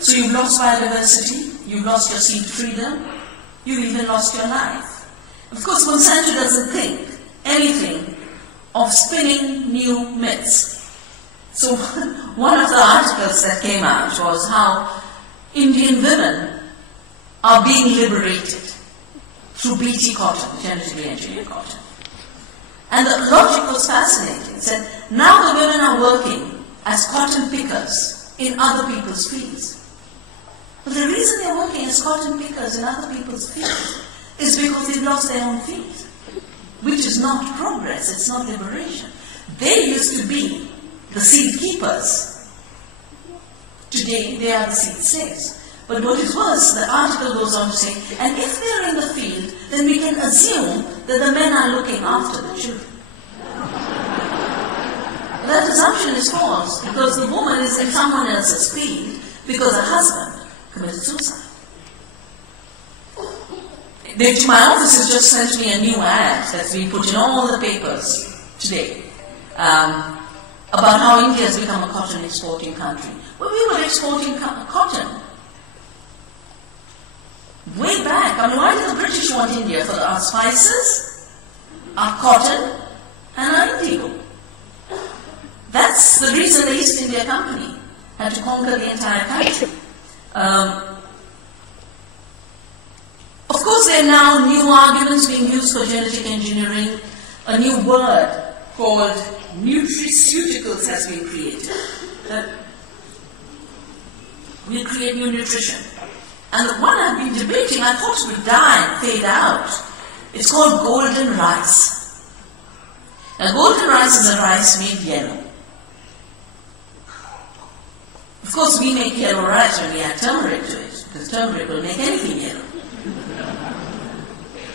So you've lost biodiversity, you've lost your seed freedom, you've even lost your life. Of course, Monsanto doesn't think anything of spinning new myths. So one of the articles that came out was how Indian women are being liberated through BT cotton, genetically engineered cotton. And the logic was fascinating. It said, now the women are working as cotton pickers in other people's fields. But the reason they're working as cotton pickers in other people's fields is because they've lost their own field, which is not progress, it's not liberation. They used to be the seed keepers. Today, they are the seed slaves. But what is worse, the article goes on to say, and if they're in the field, then we can assume that the men are looking after the children. That assumption is false, because the woman is in someone else's field because her husband committed suicide. My office has just sent me a new ad that's been put in all the papers today about how India has become a cotton exporting country. Well, we were exporting cotton way back. I mean, why did the British want India? For our spices, our cotton, and our indigo. That's the reason the East India Company had to conquer the entire country. Of course, there are now new arguments being used for genetic engineering. A new word called nutraceuticals has been created. We'll create new nutrition. And the one I've been debating, I thought it would die and fade out. It's called golden rice. Now, golden rice is a rice made yellow. Of course, we make yellow rice when we add turmeric to it, because turmeric will make anything yellow.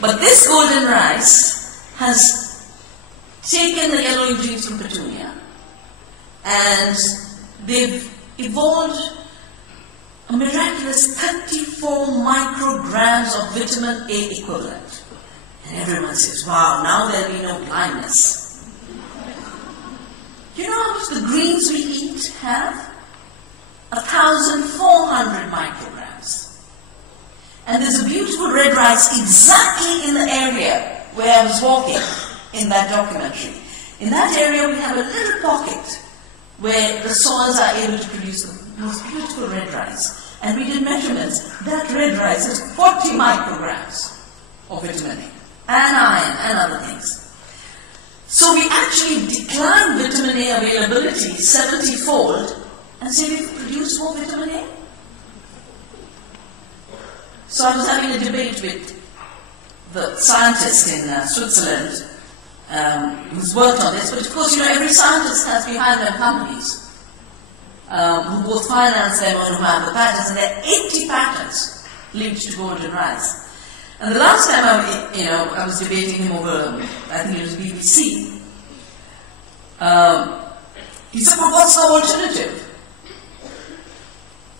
But this golden rice has taken the yellowing genes from petunia, and they've evolved a miraculous 34 micrograms of vitamin A equivalent. And everyone says, wow, now there'll be no blindness. You know how much the greens we eat have? 1,400 micrograms. And there's a beautiful red rice exactly in the area where I was walking in that documentary. In that area we have a little pocket where the soils are able to produce the most beautiful red rice. And we did measurements. That red rice has 40 micrograms of vitamin A and iron and other things. So we actually decline vitamin A availability 70-fold and say we've produced more vitamin A. So I was having a debate with the scientist in Switzerland who's worked on this, but of course, every scientist has behind them companies who both finance them or who have the patents, and there are 80 patents linked to golden rice. And the last time I was debating him over, I think it was BBC, he said, well, what's the alternative?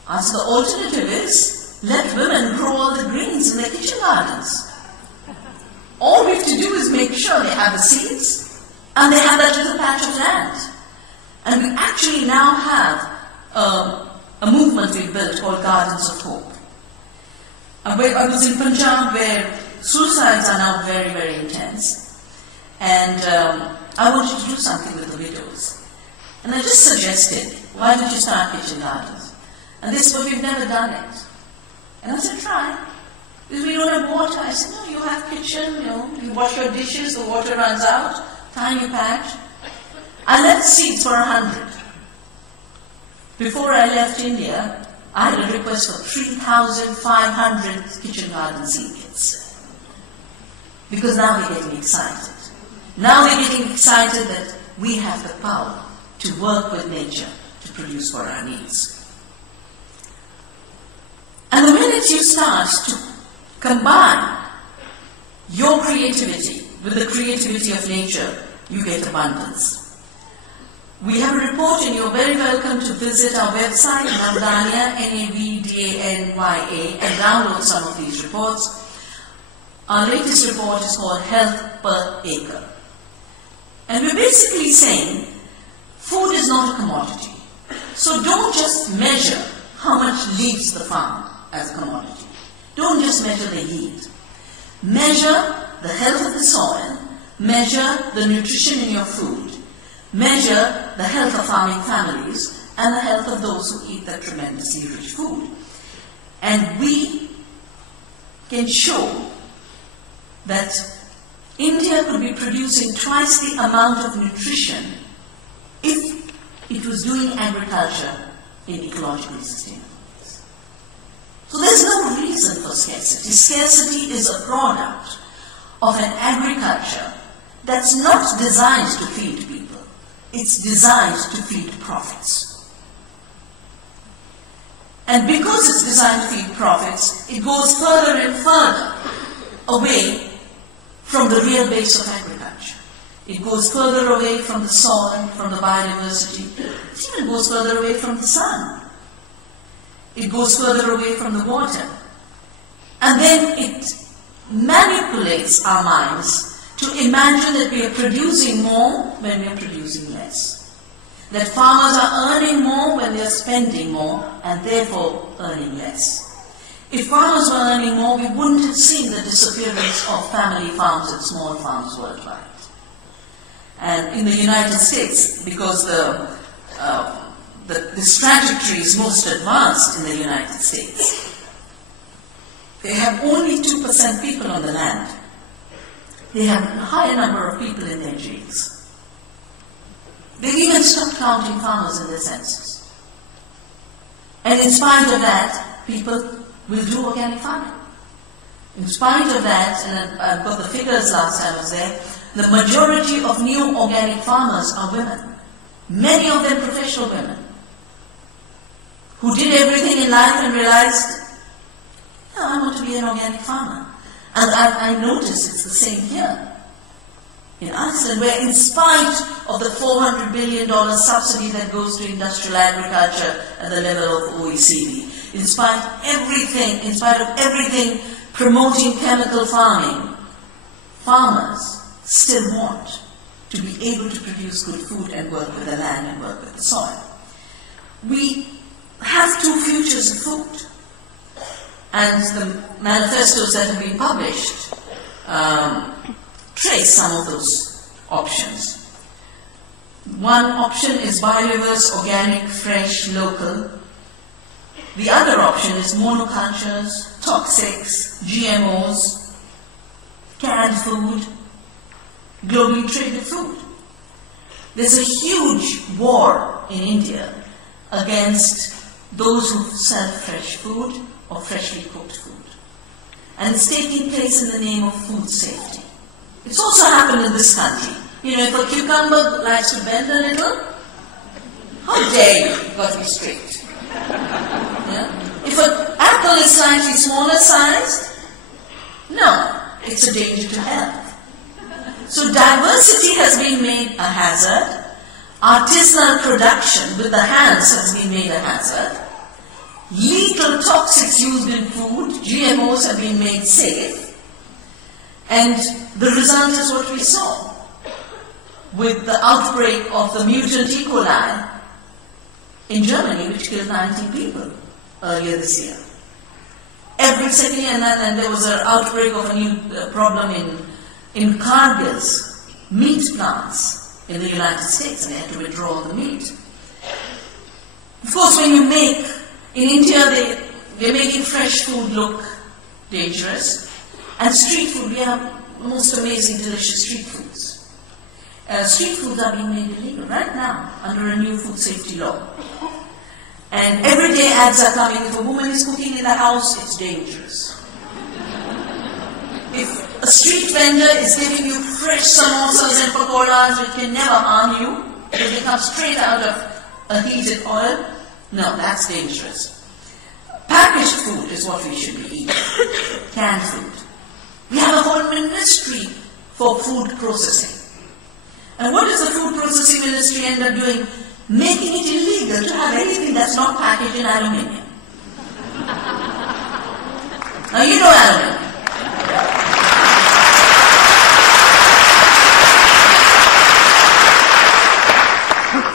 I said, the alternative is let women grow all the greens in their kitchen gardens. All we have to do is make sure they have the seeds and they have that little patch of land. And we actually now have a movement we've built called Gardens of Hope. I was in Punjab where suicides are now very, very intense. And I wanted to do something with the widows. And I just suggested, why don't you start kitchen gardens? And they said, well, we've never done it. And I said, try. Because we don't have water. I said, no, you have kitchen, you wash your dishes, the water runs out, tiny patch. I left seeds for 100. Before I left India, I had a request for 3,500 kitchen garden seed kits. Because now they're getting excited. Now they're getting excited that we have the power to work with nature to produce for our needs. And the minute you start to combine your creativity with the creativity of nature, you get abundance. We have a report, and you're very welcome to visit our website, Navdanya, Navdanya, and download some of these reports. Our latest report is called Health Per Acre. And we're basically saying food is not a commodity. So don't just measure how much leaves the farm as a commodity. Don't just measure the yield. Measure the health of the soil, measure the nutrition in your food, measure the health of farming families, and the health of those who eat that tremendously rich food. And we can show that India could be producing twice the amount of nutrition if it was doing agriculture in ecologically sustainable ways. So there's no reason for scarcity. Scarcity is a product of an agriculture that's not designed to feed people. It's designed to feed profits. And because it's designed to feed profits, it goes further and further away from the real base of agriculture. It goes further away from the soil, from the biodiversity. It even goes further away from the sun. It goes further away from the water. And then it manipulates our minds to imagine that we are producing more when we are producing less. That farmers are earning more when they are spending more and therefore earning less. If farmers were earning more, we wouldn't have seen the disappearance of family farms and small farms worldwide. And in the United States, because this trajectory is most advanced in the United States, they have only 2% people on the land. They have a higher number of people in their jails. They've even stopped counting farmers in their census. And in spite of that, people will do organic farming. In spite of that, and I've got the figures last time I was there, the majority of new organic farmers are women. Many of them professional women who did everything in life and realized, no, I want to be an organic farmer. And I notice it's the same here in Iceland, where in spite of the $400 billion subsidy that goes to industrial agriculture at the level of OECD, in spite of everything promoting chemical farming, farmers still want to be able to produce good food and work with the land and work with the soil. We have two futures of food. And the manifestos that have been published trace some of those options. One option is biodiverse, organic, fresh, local. The other option is monocultures, toxics, GMOs, canned food, globally traded food. There's a huge war in India against those who sell fresh food or freshly cooked food. And it's taking place in the name of food safety. It's also happened in this country. You know, if a cucumber likes to bend a little, how dare you? You've got to be strict. Yeah? If an apple is slightly smaller sized, no, it's a danger to health. So diversity has been made a hazard. Artisanal production with the hands has been made a hazard. Lethal toxics used in food, GMOs, have been made safe. And the result is what we saw with the outbreak of the mutant E. coli in Germany, which killed 90 people earlier this year. Every second year, and there was an outbreak of a new problem in Cargill's meat plants in the United States, and they had to withdraw the meat. Of course, when you make, in India, they're making fresh food look dangerous, and street food, we have most amazing, delicious street foods. Street foods are being made illegal right now under a new food safety law. And everyday ads are coming. If a woman is cooking in the house, it's dangerous. If a street vendor is giving you fresh samosas and pakoras, it can never harm you because they come straight out of a heated oil. No, that's dangerous. Packaged food is what we should be eating. Canned food. We have a whole ministry for food processing. And what does the food processing ministry end up doing? Making it illegal to have anything that's not packaged in aluminium. Now you know aluminium.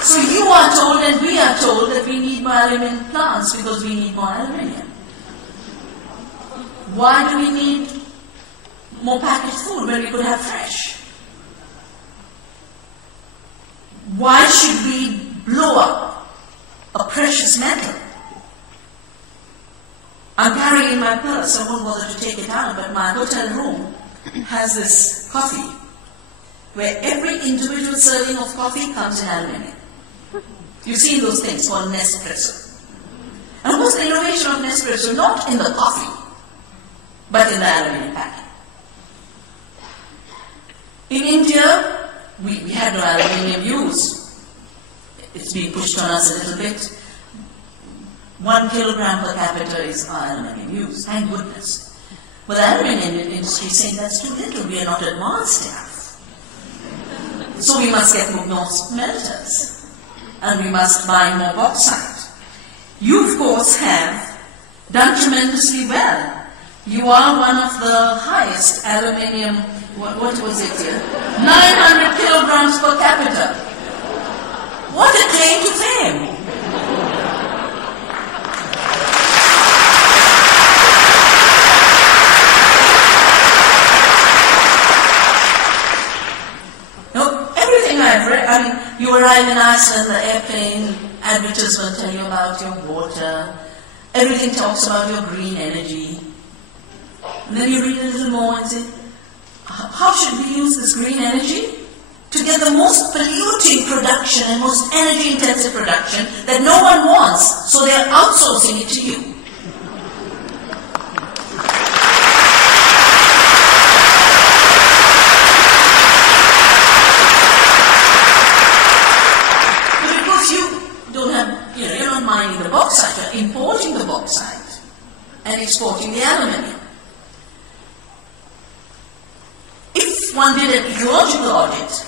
So you are told and we are told that we need more aluminum plants because we need more aluminium. Why do we need more packaged food when we could have fresh? Why should we blow up a precious metal? I'm carrying in my purse, I won't bother to take it out, but my hotel room has this coffee where every individual serving of coffee comes in aluminium. You've seen those things called Nespresso. And of course the innovation of Nespresso, not in the coffee, but in the aluminium packing. In India, we had no aluminium use. It's being pushed on us a little bit. 1 kilogram per capita is our aluminium use, thank goodness. But the aluminium industry is saying that's too little, we are not advanced enough. So we must get more smelters. And we must buy more bauxite. You, of course, have done tremendously well. You are one of the highest aluminium, what was it here? 900 kilograms per capita. What a claim to fame. You arrive in Iceland, the airplane advertisement tell you about your water. Everything talks about your green energy. And then you read a little more and say, how should we use this green energy? To get the most polluting production and most energy intensive production that no one wants, so they're outsourcing it to you. Importing the bauxite and exporting the aluminium. If one did an ecological audit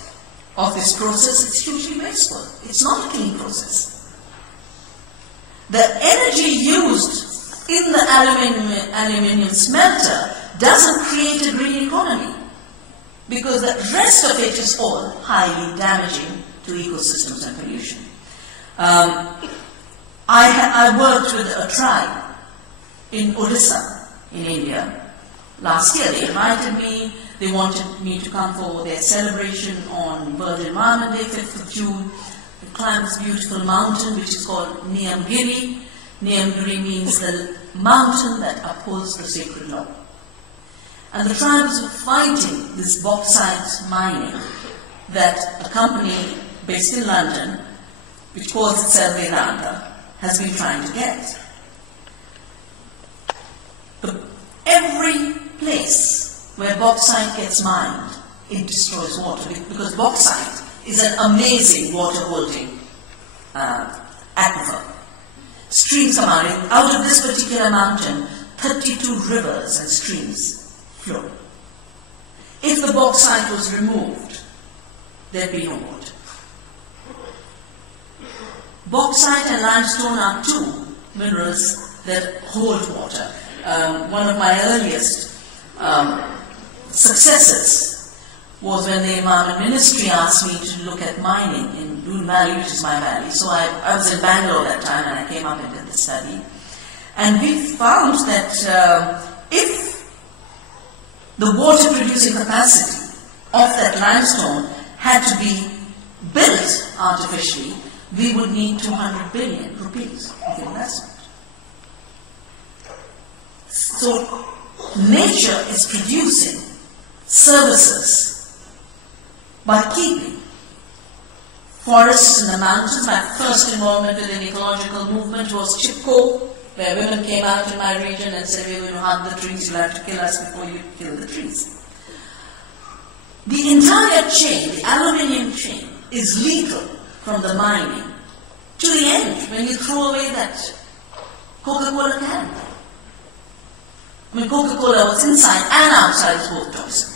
of this process, it's hugely wasteful. It's not a clean process. The energy used in the aluminium smelter doesn't create a green economy because the rest of it is all highly damaging to ecosystems and pollution. I worked with a tribe in Odisha, in India, last year. They invited me, they wanted me to come for their celebration on World Environment Day, 5th of June. They climbed this beautiful mountain which is called Niyamgiri. Niyamgiri means the mountain that upholds the sacred law. And the tribes were fighting this bauxite mining that a company based in London, which calls itself Vedanta, has been trying to get. But every place where bauxite gets mined, it destroys water because bauxite is an amazing water-holding aquifer. Streams come out of this particular mountain, 32 rivers and streams flow. If the bauxite was removed, there'd be no water. Bauxite and limestone are two minerals that hold water. One of my earliest successes was when the Environment Ministry asked me to look at mining in Doon Valley, which is my valley. So I was in Bangalore that time and I came up and did the study. And we found that if the water producing capacity of that limestone had to be built artificially, we would need 200 billion rupees of investment. So nature is producing services by keeping forests in the mountains. My first involvement with an ecological movement was Chipko, where women came out in my region and said, we're going to hug the trees, you'll have to kill us before you kill the trees. The entire chain, the aluminium chain, is legal from the mining to the end when you throw away that Coca-Cola can. I mean, Coca-Cola was inside and outside is both toxic.